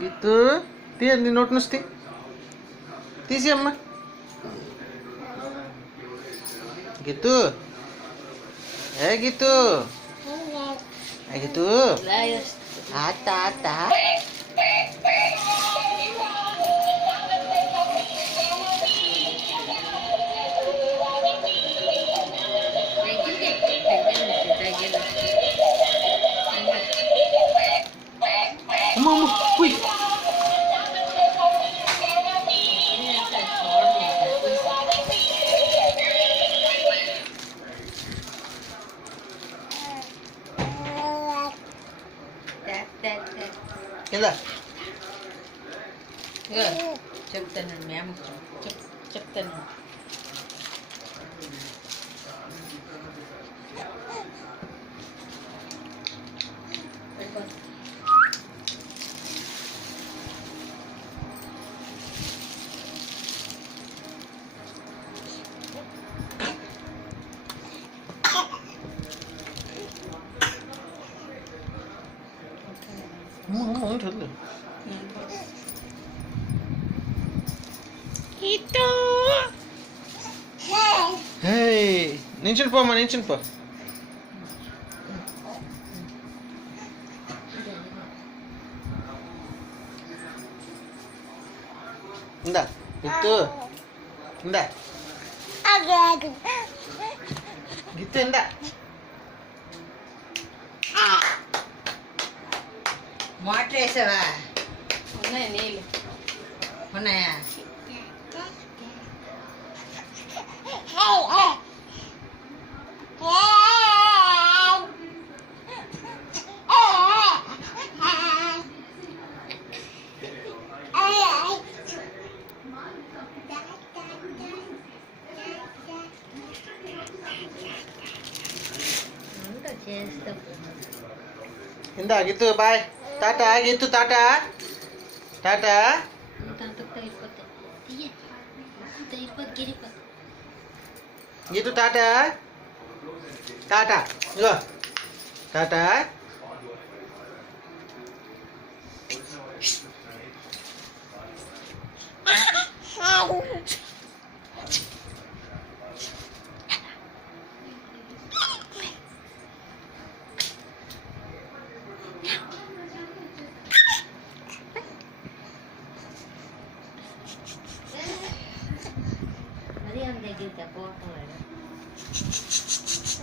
gitu తీయండి నోటి నుంచి తీసి అమ్మ gitu gitu gitu ata ata అమ్మ ఉయ్ ఇలా చెప్తాను మేము చెప్తాను ఉంటుంది itu హే నించుని పోమ్మా నించుని పో ఇందా గిత్తు ఇందా గిత్తు ఇందా మోటర్ వేసావా ఉన్నాయి నీళ్ళు ఉన్నాయా చేస్తాం ఇందా గిత్తు బాయ్ టాటా గిత్తు టాటా టాటా గిత్తు టాటా టాటా ఇగో టాటా